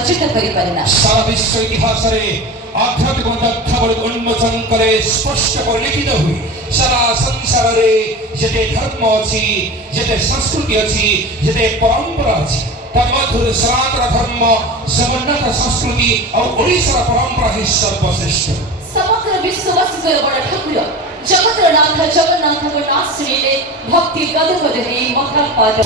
अर्जित करिपारिना सारा विश्व इतिहास रे आध्यात्मिक तथ्य गुड़िक उन्मोचन करे स्पष्ट कर लिखित हुई सारा संसार रे जेते धर्म अछि जेते संस्कृति अछि जेते परंपरा अछि तन्मध्य सनातन धर्म समुन्नत संस्कृति और ओडिशा परंपरा ही सर्वश्रेष्ठ समग्र विश्ववासी बड़ा ठाकुर जगतर नाथ जगन्नाथ को नाथ सुनिले भक्ति गदगद मथा पाद